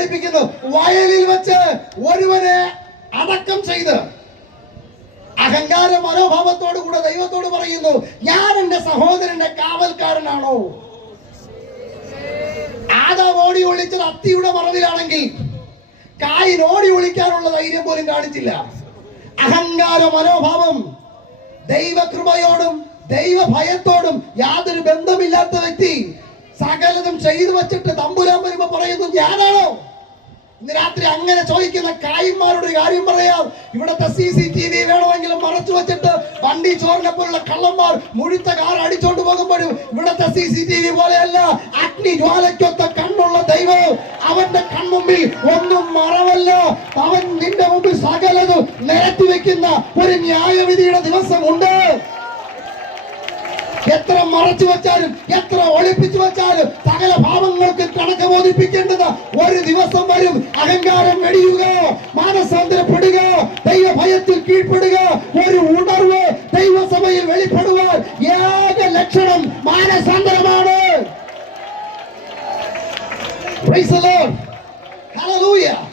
പഠിപ്പിക്കുന്നു, വയലിൽ വെച്ച് ഒരുവനെ അടക്കം ചെയ്ത് അഹങ്കാര മനോഭാവത്തോടു കൂടെ ദൈവത്തോട് പറയുന്നു, ഞാൻ എന്റെ സഹോദരന്റെ കാവൽക്കാരനാണോ? ആദാം ഓടി ഒളിച്ചത് അത്തിയുടെ മറവിലാണെങ്കിൽ കായിൻ ഓടി ഒളിക്കാനുള്ള ധൈര്യം പോലും കാണിച്ചില്ല. അഹങ്കാര മനോഭാവം, ദൈവകൃപയോടും ദൈവഭയത്തോടും യാതൊരു ബന്ധമില്ലാത്ത വ്യക്തി സകലതും ചെയ്തു വച്ചിട്ട് തമ്പുരാൻ വരുമ്പോ പറയുന്നു, ഞാനാണോ? ഇന്ന് രാത്രി അങ്ങനെ ചോദിക്കുന്ന കായിന്മാരുടെ കാര്യം പറയാം. ഇവിടത്തെ CCTV വേണമെങ്കിലും മറച്ചു വെച്ചിട്ട് വണ്ടി ചോറിനെ പോലുള്ള കള്ളന്മാർ മുഴുത്ത കാർ അടിച്ചോണ്ട് പോകുമ്പോഴും ഇവിടത്തെ CCTV പോലെയല്ല. അഗ്നി ജ്വാലയ്ക്കൊത്ത കണ്ണുള്ള ദൈവം, അവന്റെ കൺമുമ്പിൽ ഒന്നും മറവല്ല. അവൻ നിന്റെ മുമ്പിൽ സകലതും നിരത്തി വെക്കുന്ന ഒരു ന്യായവിധിയുടെ ദിവസമുണ്ട്. എത്ര മറച്ചു വെച്ചാലും എത്ര ഒളിപ്പിച്ചു വെച്ചാലും സകല പാപങ്ങൾക്ക് കണക്ക് ബോധിപ്പിക്കേണ്ടത് ഒരു ദിവസം വരും. അഹങ്കാരം വെടിയുക, മാനസാന്തരപ്പെടുക, ദൈവഭയത്തിൽ കീഴ്പ്പെടുക, ഒരു ഉണർവ് ദൈവസഭയിൽ വെളിപ്പെടുവാൻ ഏക ലക്ഷണം മാനസാന്തരമാണ്. Praise the Lord. Hallelujah.